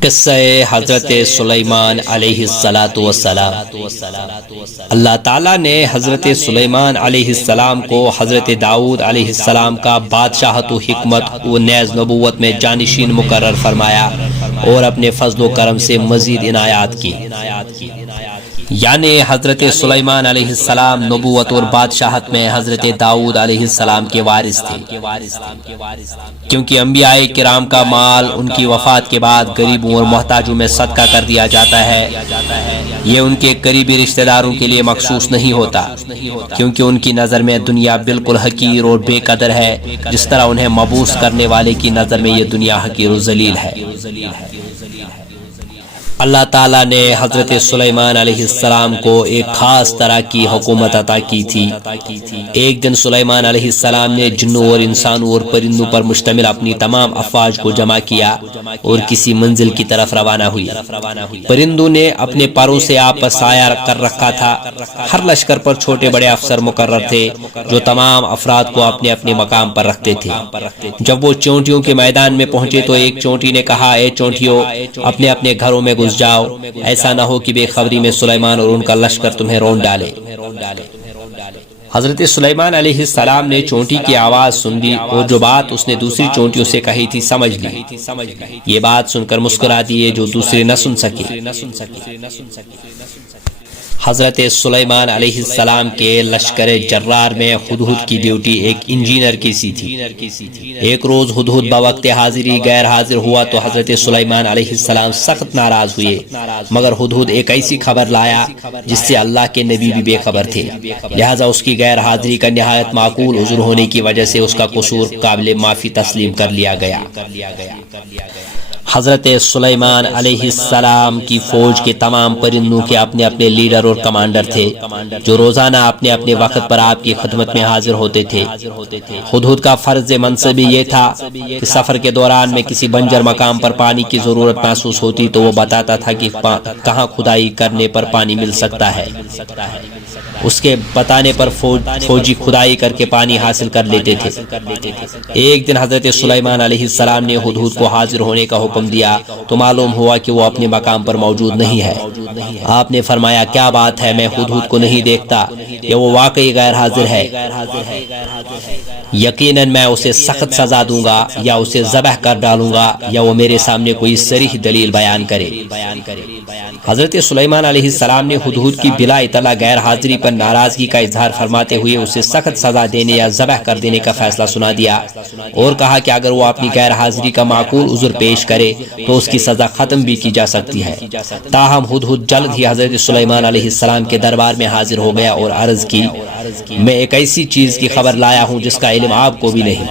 قصہ حضرت سلیمان علیہ السلام۔ اللہ تعالیٰ نے حضرت سلیمان علیہ السلام کو حضرت داؤد علیہ السلام کا بادشاہت و حکمت و نیز نبوت میں جانشین مقرر فرمایا اور اپنے فضل و کرم سے مزید عنایات کی، یعنی حضرت سلیمان علیہ السلام نبوت اور بادشاہت میں حضرت داؤد علیہ السلام کے وارث تھے، کیونکہ انبیاء کرام کا مال ان کی وفات کے بعد غریبوں اور محتاجوں میں صدقہ کر دیا جاتا ہے۔ یہ ان کے قریبی رشتہ داروں کے لیے مخصوص نہیں ہوتا، کیونکہ ان کی نظر میں دنیا بالکل حقیر اور بے قدر ہے، جس طرح انہیں مبعوث کرنے والے کی نظر میں یہ دنیا حقیر و ذلیل ہے۔ اللہ تعالیٰ نے حضرت سلیمان علیہ السلام کو ایک خاص طرح کی حکومت عطا کی تھی۔ ایک دن سلیمان علیہ السلام نے جنوں اور انسانوں اور پرندوں پر مشتمل اپنی تمام افواج کو جمع کیا اور کسی منزل کی طرف روانہ ہوئی۔ پرندوں نے اپنے پروں سے آپس سایہ کر رکھا تھا۔ ہر لشکر پر چھوٹے بڑے افسر مقرر تھے جو تمام افراد کو اپنے اپنے مقام پر رکھتے تھے۔ جب وہ چونٹیوں کے میدان میں پہنچے تو ایک چونٹی نے کہا، اے چونٹیوں، اپنے اپنے گھروں میں جاؤ، ایسا نہ ہو کہ بے خبری میں سلیمان اور ان کا لشکر تمہیں رون ڈالے۔ حضرت سلیمان علیہ السلام نے چونٹی کی آواز سن لی اور جو بات اس نے دوسری چونٹیوں سے کہی تھی سمجھ لی۔ یہ بات سن کر مسکرا دیے جو دوسرے نہ سن سکے۔ حضرت سلیمان علیہ السلام کے لشکر جرار میں ہدہد کی ڈیوٹی ایک انجینئر کی سی تھی۔ ایک روز ہدہد بوقت حاضری غیر حاضر ہوا تو حضرت سلیمان علیہ السلام سخت ناراض ہوئے، مگر ہدہد ایک ایسی خبر لایا جس سے اللہ کے نبی بھی بے خبر تھے، لہذا اس کی غیر حاضری کا نہایت معقول عذر ہونے کی وجہ سے اس کا قصور قابل معافی تسلیم کر لیا گیا۔ حضرت سلیمان علیہ السلام کی فوج کے تمام پرندوں کے اپنے اپنے لیڈر اور کمانڈر تھے جو روزانہ اپنے اپنے وقت پر آپ کی خدمت میں حاضر ہوتے تھے۔ ہدہد کا فرض منصب یہ تھا کہ سفر کے دوران میں کسی بنجر مقام پر پانی کی ضرورت محسوس ہوتی تو وہ بتاتا تھا کہ کہاں کھدائی کرنے پر پانی مل سکتا ہے۔ اس کے بتانے پر فوجی کھدائی کر کے پانی حاصل کر لیتے تھے۔ ایک دن حضرت سلیمان علیہ السلام نے ہدہد کو حاضر ہونے کا حکم دیا تو معلوم ہوا کہ وہ اپنے مقام پر موجود نہیں ہے۔ آپ نے فرمایا، کیا بات ہے، میں ہدہد کو نہیں دیکھتا، یا وہ واقعی غیر حاضر ہے؟ یقیناً میں اسے سخت سزا دوں گا یا اسے ذبح کر ڈالوں گا یا وہ میرے سامنے کوئی صریح دلیل بیان کرے۔ حضرت سلیمان علیہ السلام نے ہدہد کی بلا اطلاع غیر حاضری پر ناراضگی کا اظہار فرماتے ہوئے اسے سخت سزا دینے یا ذبح کر دینے کا فیصلہ سنا دیا اور کہا کہ اگر وہ اپنی غیر حاضری کا معقول عذر پیش کرے تو اس کی سزا ختم بھی کی جا سکتی ہے۔ تاہم ہدہد جلد ہی حضرت سلیمان علیہ السلام کے دربار میں حاضر ہو گیا اور عرض کی، میں ایک ایسی چیز کی خبر لایا ہوں جس کا علم آپ کو بھی نہیں۔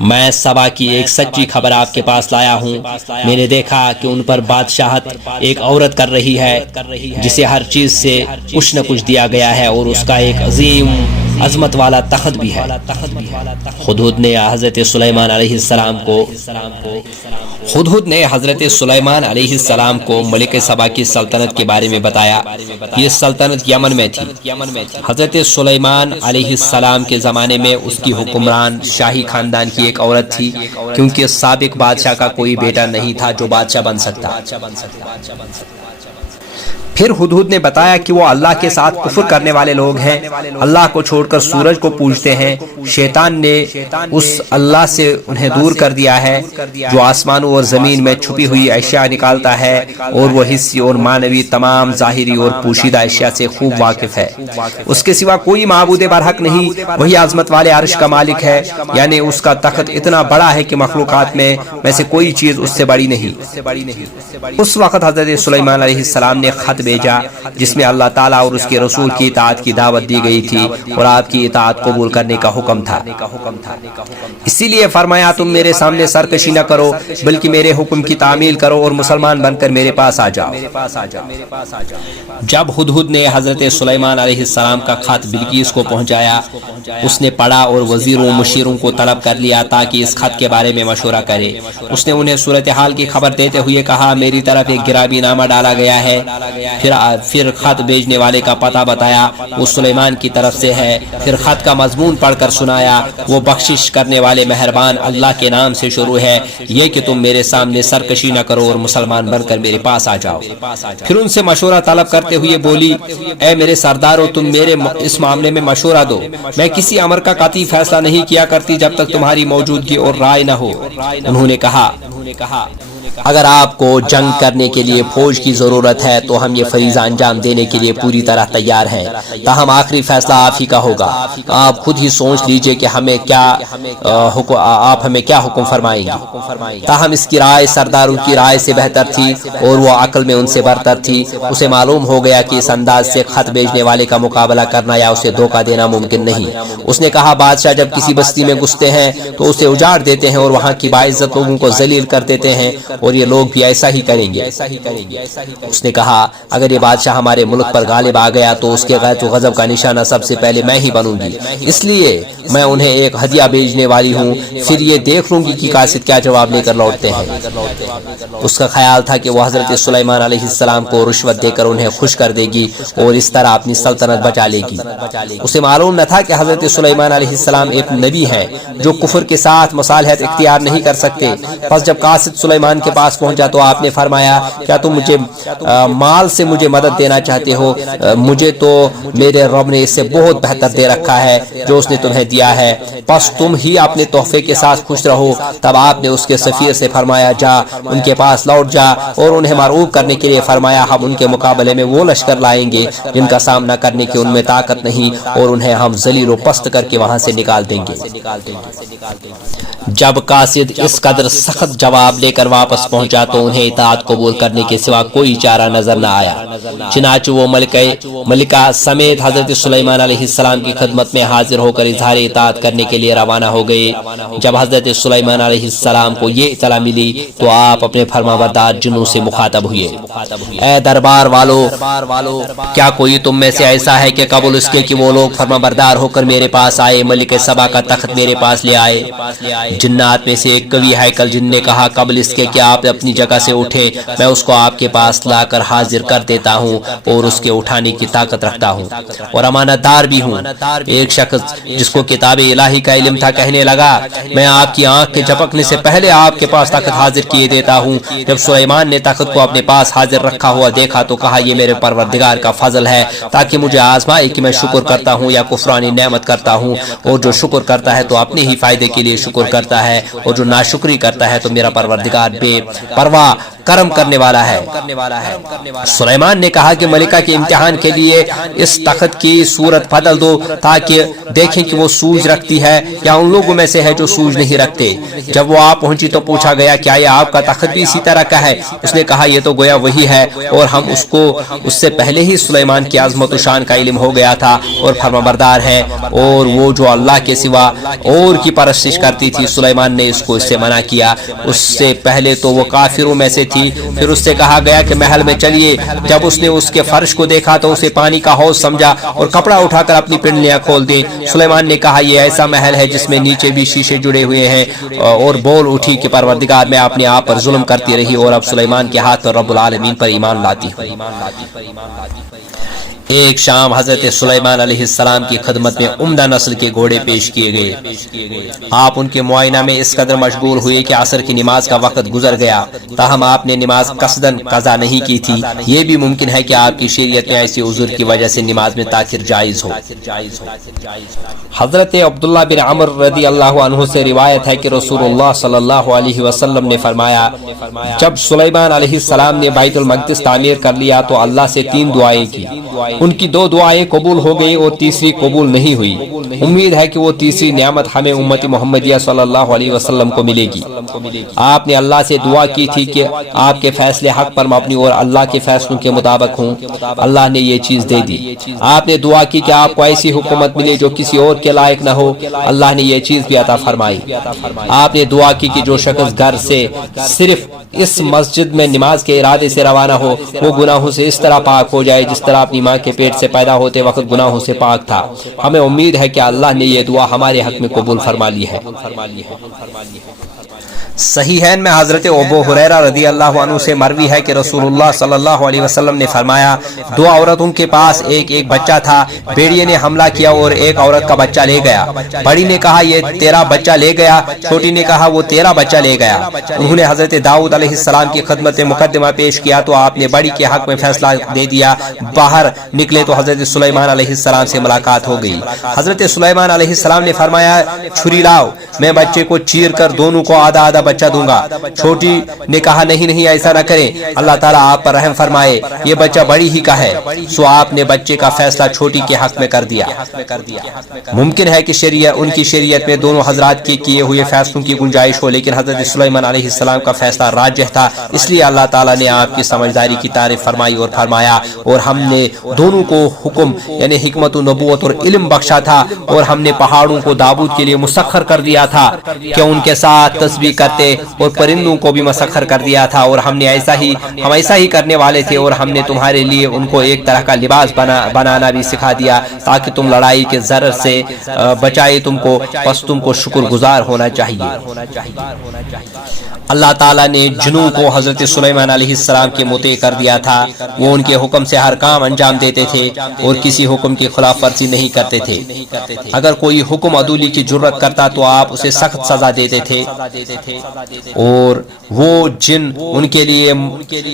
میں سبا کی ایک سچی خبر آپ کے پاس لایا ہوں۔ میں نے دیکھا کہ ان پر بادشاہت ایک عورت کر رہی ہے جسے ہر چیز سے کچھ نہ کچھ دیا گیا ہے اور اس کا ایک عظیم عظمت والا تخت بھی ہے۔ ہدہد نے حضرت سلیمان علیہ السلام کو ملک سبا کی سلطنت کے بارے میں بتایا۔ یہ سلطنت یمن میں تھی۔ حضرت سلیمان علیہ السلام کے زمانے میں اس کی حکمران شاہی خاندان کی ایک عورت تھی، کیونکہ سابق بادشاہ کا کوئی بیٹا نہیں تھا جو بادشاہ بن سکتا۔ پھر ہدہد نے بتایا کہ وہ اللہ کے ساتھ کفر کرنے والے لوگ ہیں، اللہ کو چھوڑ کر سورج کو پوجتے ہیں۔ شیطان نے اس اللہ سے انہیں دور کر دیا ہے جو آسمانوں اور زمین میں چھپی ہوئی اشیاء نکالتا ہے، اور وہ حسی اور معنوی تمام ظاہری اور پوشیدہ اشیاء سے خوب واقف ہے۔ اس کے سوا کوئی معبود برحق نہیں، وہی عظمت والے عرش کا مالک ہے، یعنی اس کا تخت اتنا بڑا ہے کہ مخلوقات میں سے کوئی چیز اس سے بڑی نہیں۔ اس وقت حضرت سلیمان علیہ السلام نے خط بھیجا جس میں اللہ تعالیٰ اور اس کے رسول کی اطاعت کی دعوت دی گئی تھی اور آپ کی اطاعت قبول کرنے کا حکم تھا۔ اسی لیے فرمایا، تم میرے سامنے سرکشی نہ کرو بلکہ میرے حکم کی تعمیل کرو اور مسلمان بن کر میرے پاس آ جاؤ۔ جب ہدہد نے حضرت سلیمان علیہ السلام کا خط بلقیس کو پہنچایا، اس نے پڑھا اور وزیروں مشیروں کو طلب کر لیا تاکہ اس خط کے بارے میں مشورہ کرے۔ اس نے انہیں صورتحال کی خبر دیتے ہوئے کہا، میری طرف ایک گرابی نامہ ڈالا گیا ہے پھر خط بھیجنے والے کا پتہ بتایا، وہ سلیمان کی طرف سے ہے۔ پھر خط کا مضمون پڑھ کر سنایا، وہ بخشش کرنے والے مہربان اللہ کے نام سے شروع ہے، یہ کہ تم میرے سامنے سرکشی نہ کرو اور مسلمان بن کر میرے پاس آ جاؤ۔ پھر ان سے مشورہ طلب کرتے ہوئے بولی، اے میرے سردارو، تم میرے اس معاملے میں مشورہ دو، میں کسی امر کا قطعی فیصلہ نہیں کیا کرتی جب تک تمہاری موجودگی اور رائے نہ ہو۔ انہوں نے کہا، اگر آپ کو جنگ کرنے کے لیے فوج کی ضرورت ہے تو ہم یہ فریضہ انجام دینے کے لیے پوری طرح تیار ہیں، تاہم آخری فیصلہ آپ ہی کا ہوگا۔ آپ خود ہی سوچ لیجئے کہ آپ ہمیں کیا حکم فرمائیں گے۔ تاہم اس کی رائے سرداروں کی رائے سے بہتر تھی اور وہ عقل میں ان سے برتر تھی۔ اسے معلوم ہو گیا کہ اس انداز سے خط بھیجنے والے کا مقابلہ کرنا یا اسے دھوکہ دینا ممکن نہیں۔ اس نے کہا، بادشاہ جب کسی بستی میں گھستے ہیں تو اسے اجاڑ دیتے ہیں اور وہاں کی باعزت لوگوں کو ذلیل کر دیتے ہیں، اور یہ لوگ بھی ایسا ہی کریں گے۔ اس نے کہا، اگر یہ بادشاہ ہمارے ملک پر غالب آ گیا تو اس کے غیرت و غضب کا نشانہ سب سے پہلے میں ہی بنوں گی، اس لیے میں انہیں ایک ہدیہ بھیجنے والی ہوں، پھر یہ دیکھ لوں گی کہ قاصد کیا جواب لے کر لوٹتے ہیں۔ اس کا خیال تھا کہ وہ حضرت سلیمان علیہ السلام کو رشوت دے کر انہیں خوش کر دے گی اور اس طرح اپنی سلطنت بچا لے گی۔ اسے معلوم نہ تھا کہ حضرت سلیمان علیہ السلام ایک نبی ہے جو کفر کے ساتھ مصالحت اختیار نہیں کر سکتے۔ پس جب قاصد سلیمان کے پاس پہنچا تو آپ نے فرمایا، کیا تم مجھے مال سے مجھے مدد دینا چاہتے ہو؟ مجھے تو میرے رب نے اس سے بہت بہتر دے رکھا ہے جو اس نے تمہیں دیا ہے، پس تم ہی اپنے تحفے کے ساتھ خوش رہو۔ تب آپ نے اس کے سفیر سے فرمایا، جا ان کے پاس لوٹ جا اور انہیں مرعوب کرنے کے لیے فرمایا، ہم ان کے مقابلے میں وہ لشکر لائیں گے جن کا سامنا کرنے کی ان میں طاقت نہیں، اور انہیں ہم ذلیل و پست کر کے وہاں سے نکال دیں گے۔ جب قاصد اس قدر سخت جواب لے کر واپس پہنچا تو انہیں اطاعت قبول کرنے کے سوا کوئی چارہ نظر نہ آیا، چنانچہ وہ ملکہ سمیت حضرت سلیمان علیہ السلام کی خدمت میں حاضر ہو کر اظہار اطاعت کرنے کے لیے روانہ ہو گئے۔ جب حضرت سلیمان علیہ السلام کو یہ اطلاع ملی تو آپ اپنے فرمانبردار جنوں سے مخاطب ہوئے، اے دربار والو، کیا کوئی تم میں سے ایسا ہے کہ قبل اس کے کہ وہ لوگ فرمانبردار ہو کر میرے پاس آئے ملک سبا کا تخت میرے پاس لے آئے؟ جنات میں سے ایک قوی ہیکل جن نے کہا، قبل اس کے کہ آپ اپنی جگہ سے اٹھے میں اس کو آپ کے پاس لا کر حاضر کر دیتا ہوں اور اس کے اٹھانے کی طاقت رکھتا ہوں اور امانت دار بھی ہوں۔ ایک شخص جس کو کتاب الہی کا علم تھا کہنے لگا، میں آپ کی آنکھ کے جھپکنے سے پہلے آپ کے پاس تخت حاضر کیے دیتا ہوں۔ جب سلیمان نے تخت کو اپنے پاس حاضر رکھا ہوا دیکھا تو کہا، یہ میرے پروردگار کا فضل ہے تاکہ مجھے آزمائے کہ میں شکر کرتا ہوں یا کفرانی نعمت کرتا ہوں، اور جو شکر کرتا ہے تو اپنے ہی فائدے کے لیے شکر کرتا ہے، اور جو ناشکری کرتا ہے تو میرا پروردگار بے پرواہ کرم کرنے والا ہے۔ سلیمان نے کہا کہ ملکہ کے امتحان کے لیے اس تخت کی صورت بدل دو تاکہ دیکھیں کہ وہ سوج رکھتی ہے یا ان لوگوں میں سے ہے جو سوج نہیں رکھتے۔ جب وہ آپ پہنچی تو پوچھا گیا، کیا یہ آپ کا تخت بھی اسی طرح کا ہے؟ اس نے کہا، یہ تو گویا وہی ہے، اور ہم اس سے پہلے ہی سلیمان کی عظمت و شان کا علم ہو گیا تھا اور فرمانبردار ہے، اور وہ جو اللہ کے سوا اور کی پرستش کرتی تھی، سلیمان نے اس سے منع کیا۔ اس سے پہلے تو وہ کافروں میں سے تھی۔ پھر اس سے کہا گیا کہ محل میں چلیے۔ جب اس نے اس کے فرش کو دیکھا تو اسے پانی کا حوض سمجھا اور کپڑا اٹھا کر اپنی پنڈلیاں کھول دی۔ سلیمان نے کہا، یہ ایسا محل ہے جس میں نیچے بھی شیشے جڑے ہوئے ہیں، اور بول اٹھی کہ پروردگار میں اپنے آپ پر ظلم کرتی رہی اور اب سلیمان کے ہاتھ پر رب العالمین پر ایمان لاتی ہوں۔ ایک شام حضرت سلیمان علیہ السلام کی خدمت میں عمدہ نسل کے گھوڑے پیش کیے گئے۔ آپ ان کے معائنہ میں اس قدر مشغول ہوئے کہ عصر کی نماز کا وقت گزر گیا، تاہم آپ نے نماز قصدن قضا نہیں کی تھی۔ یہ بھی ممکن ہے کہ آپ کی شریعت میں ایسی عذر کی وجہ سے نماز میں تاخیر جائز ہو۔ حضرت عبداللہ بن عمر رضی اللہ عنہ سے روایت ہے کہ رسول اللہ صلی اللہ علیہ وسلم نے فرمایا، جب سلیمان علیہ السلام نے بیت المقدس تعمیر کر لیا تو اللہ سے 3 دعائیں کی۔ ان کی 2 دعائیں قبول ہو گئی اور تیسری قبول نہیں ہوئی۔ امید ہے کہ وہ تیسری نعمت ہمیں امت محمدیہ صلی اللہ علیہ وسلم کو ملے گی۔ آپ نے اللہ سے دعا کی تھی کہ آپ کے فیصلے حق پر مبنی اور اللہ کے فیصلوں کے مطابق ہوں۔ اللہ نے یہ چیز دے دی۔ آپ نے دعا کی کہ آپ کو ایسی حکومت ملے جو کسی اور کے لائق نہ ہو۔ اللہ نے یہ چیز بھی عطا فرمائی۔ آپ نے دعا کی کہ جو شخص گھر سے صرف اس مسجد میں نماز کے ارادے سے روانہ ہو، وہ گناہوں سے اس طرح پاک ہو جائے جس طرح اپنی ماں کے پیٹ سے پیدا ہوتے وقت گناہوں سے پاک تھا۔ ہمیں امید ہے کہ اللہ نے یہ دعا ہمارے حق میں قبول فرما لی ہے۔ صحیحین میں حضرت ابو ہریرہ رضی اللہ عنہ سے مروی ہے کہ رسول اللہ صلی اللہ علیہ وسلم نے فرمایا، دو عورتوں کے پاس ایک بچہ تھا، بھیڑیے نے حملہ کیا اور ایک عورت کا بچہ لے گیا۔ بڑی نے کہا یہ تیرا بچہ لے گیا، چھوٹی نے کہا وہ تیرا بچہ لے گیا۔ انہوں نے حضرت داؤد علیہ السلام کی خدمت میں مقدمہ پیش کیا تو آپ نے بڑی کے حق میں فیصلہ دے دیا۔ باہر نکلے تو حضرت سلیمان علیہ السلام سے ملاقات ہو گئی۔ حضرت سلیمان علیہ السلام نے فرمایا، چھری لاؤ، میں بچے کو چیر کر دونوں کو آدھا آدھا بچہ دوں گا۔ چھوٹی نے کہا نہیں ایسا نہ کریں، اللہ تعالیٰ آپ پر رحم فرمائے، یہ بچہ بڑی ہی کا ہے۔ سو آپ نے بچے کا فیصلہ چھوٹی کے حق میں کر دیا۔ ممکن ہے کہ ان کی شریعت میں دونوں حضرات کے کیے ہوئے فیصلوں کی گنجائش ہو، لیکن حضرت سلیمان علیہ السلام کا فیصلہ راجح تھا، اس لیے اللہ تعالیٰ نے آپ کی سمجھداری کی تعریف فرمائی اور فرمایا، اور ہم نے دونوں کو حکم یعنی حکمت و نبوت اور علم بخشا تھا، اور ہم نے پہاڑوں کو داؤد کے لیے مسخر کر دیا تھا کہ ان کے ساتھ تسبیح کرتے، اور پرندوں کو بھی مسخر کر دیا تھا، اور ہم ایسا ہی کرنے والے تھے، اور ہم نے تمہارے لیے ان کو ایک طرح کا لباس بنانا بھی سکھا دیا تاکہ تم لڑائی کے ضرر سے بچائے تم کو، پس تم کو شکر گزار ہونا چاہیے۔ اللہ تعالیٰ نے جنوں کو حضرت سلیمان علیہ السلام کے مطیع کر دیا تھا، وہ ان کے حکم سے ہر کام انجام دیتے تھے اور کسی حکم کی خلاف ورزی نہیں کرتے تھے۔ اگر کوئی حکم عدولی کی جرت کرتا تو آپ اسے سخت سزا دیتے تھے، اور وہ جن ان کے لیے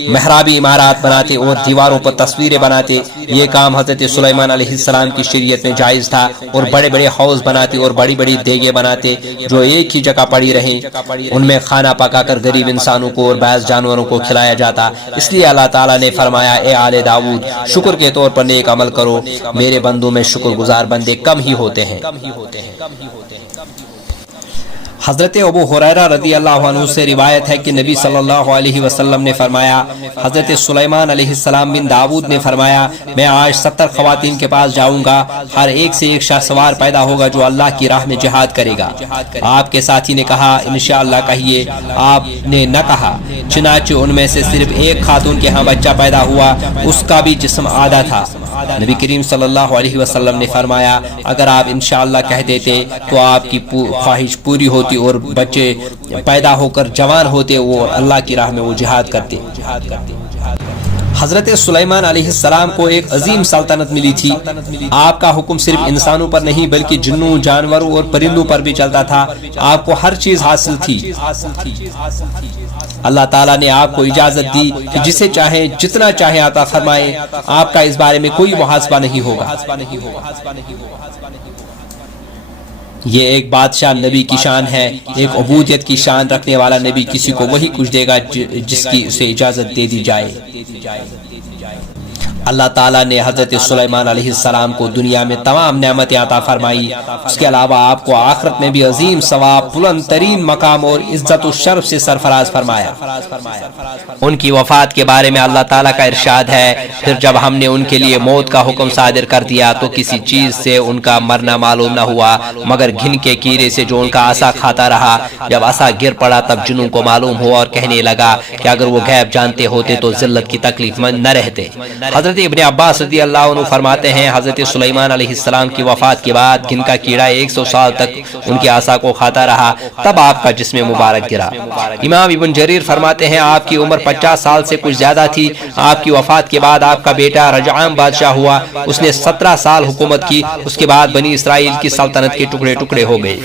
محرابی عمارات بناتے اور دیواروں پر تصویریں بناتے، یہ کام حضرت سلیمان علیہ السلام کی شریعت میں جائز تھا، اور بڑے بڑے حوض بناتے اور بڑی بڑی دیگیں بناتے جو ایک ہی جگہ پڑی رہیں، ان میں کھانا پکا کر غریب انسانوں کو اور بعض جانوروں کو کھلایا جاتا۔ اس لیے اللہ تعالیٰ نے فرمایا، اے آل داؤد، شکر کے طور پر نیک عمل کرو، میرے بندوں میں شکر گزار بندے کم ہی ہوتے ہیں۔ حضرت ابو ہریرہ رضی اللہ عنہ سے روایت ہے کہ نبی صلی اللہ علیہ وسلم نے فرمایا، حضرت سلیمان علیہ السلام بن داؤد نے فرمایا، میں آج 70 خواتین کے پاس جاؤں گا، ہر ایک سے ایک شاہ سوار پیدا ہوگا جو اللہ کی راہ میں جہاد کرے گا۔ آپ کے ساتھی نے کہا، انشاءاللہ کہیے۔ آپ نے نہ کہا، چنانچہ ان میں سے صرف ایک خاتون کے ہاں بچہ پیدا ہوا، اس کا بھی جسم آدھا تھا۔ نبی کریم صلی اللہ علیہ وسلم نے فرمایا، اگر آپ انشاءاللہ کہہ دیتے تو آپ کی خواہش پوری ہوتی اور بچے پیدا ہو کر جوان ہوتے، وہ اللہ کی راہ میں وہ جہاد کرتے۔ حضرت سلیمان علیہ السلام کو ایک عظیم سلطنت ملی تھی۔ آپ کا حکم صرف انسانوں پر نہیں بلکہ جنوں، جانوروں اور پرندوں پر بھی چلتا تھا۔ آپ کو ہر چیز حاصل تھی۔ اللہ تعالیٰ نے آپ کو اجازت دی کہ جسے چاہے جتنا چاہے عطا فرمائے، آپ کا اس بارے میں کوئی محاسبہ نہیں ہوگا۔ یہ ایک بادشاہ نبی کی شان ہے، ایک عبودیت کی شان رکھنے والا نبی کسی کو وہی کچھ دے گا جس کی اسے اجازت دے دی جائے۔ اللہ تعالیٰ نے حضرت سلیمان علیہ السلام کو دنیا میں تمام نعمتیں عطا فرمائی، اس کے علاوہ آپ کو آخرت میں بھی عظیم ثواب، بلند ترین مقام اور عزت و شرف سے سرفراز فرمایا۔ ان کی وفات کے بارے میں اللہ تعالیٰ کا ارشاد ہے، پھر جب ہم نے ان کے لیے موت کا حکم صادر کر دیا تو کسی چیز سے ان کا مرنا معلوم نہ ہوا مگر گھن کے کیڑے سے جو ان کا عصا کھاتا رہا۔ جب عصا گر پڑا تب جنوں کو معلوم ہوا اور کہنے لگا کہ اگر وہ غیب جانتے ہوتے تو ذلت کی تکلیف میں نہ رہتے۔ حضرت ابن عباس رضی اللہ عنہ فرماتے ہیں، حضرت سلیمان علیہ السلام کی وفات کے بعد گھن کا کیڑا 100 سال تک ان کی عصا کو کھاتا رہا، تب آپ کا جسم مبارک گرا۔ امام ابن جریر فرماتے ہیں، آپ کی عمر 50 سال سے کچھ زیادہ تھی۔ آپ کی وفات کے بعد آپ کا بیٹا رجعام بادشاہ ہوا، اس نے 17 سال حکومت کی۔ اس کے بعد بنی اسرائیل کی سلطنت کے ٹکڑے ٹکڑے ہو گئے۔